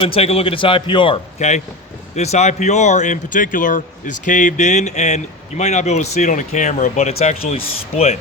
And take a look at its IPR, okay? This IPR in particular is caved in, and you might not be able to see it on a camera, but it's actually split.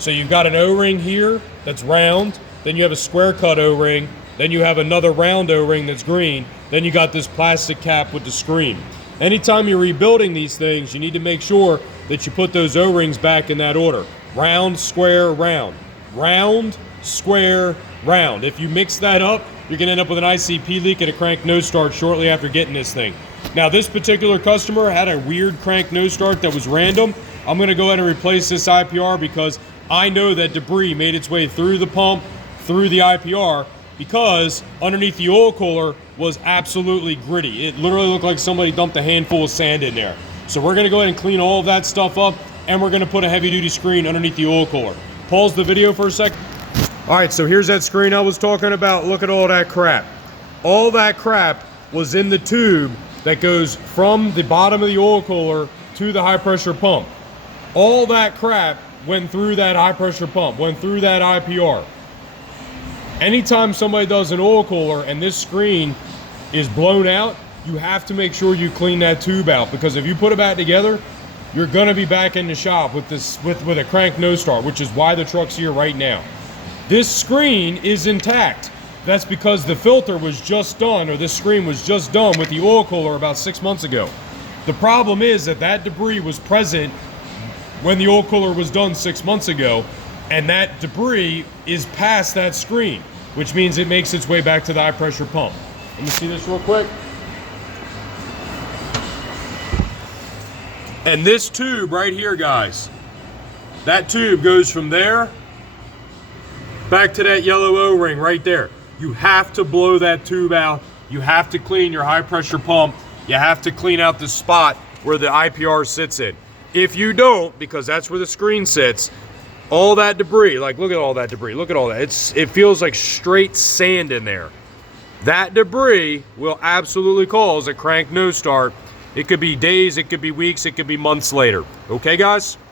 So you've got an O-ring here that's round, then you have a square cut O-ring, then you have another round O-ring that's green, then you got this plastic cap with the screen. Anytime you're rebuilding these things, you need to make sure that you put those O-rings back in that order. Round, square, round. Round, square, round. If you mix that up, you're going to end up with an ICP leak and a crank nose start shortly after getting this thing. Now, this particular customer had a weird crank nose start that was random. I'm going to go ahead and replace this IPR because I know that debris made its way through the pump, through the IPR, because underneath the oil cooler was absolutely gritty. It literally looked like somebody dumped a handful of sand in there. So we're going to go ahead and clean all of that stuff up, and we're going to put a heavy-duty screen underneath the oil cooler. Pause the video for a second. All right, so here's that screen I was talking about. Look at all that crap. All that crap was in the tube that goes from the bottom of the oil cooler to the high pressure pump. All that crap went through that high pressure pump, went through that IPR. Anytime somebody does an oil cooler and this screen is blown out, you have to make sure you clean that tube out, because if you put it back together, you're gonna be back in the shop with this with a crank nose start, which is why the truck's here right now. This screen is intact. That's because the filter was just done, or this screen was just done with the oil cooler about 6 months ago. The problem is that that debris was present when the oil cooler was done 6 months ago, and that debris is past that screen, which means it makes its way back to the high pressure pump. Let me see this real quick. And this tube right here, guys, that tube goes from there back to that yellow O-ring right there. You have to blow that tube out. You have to clean your high pressure pump. You have to clean out the spot where the IPR sits in. If you don't, because that's where the screen sits, all that debris, like look at all that debris, look at all that. It feels like straight sand in there. That debris will absolutely cause a crank nose start. It could be days, it could be weeks, it could be months later. Okay, guys?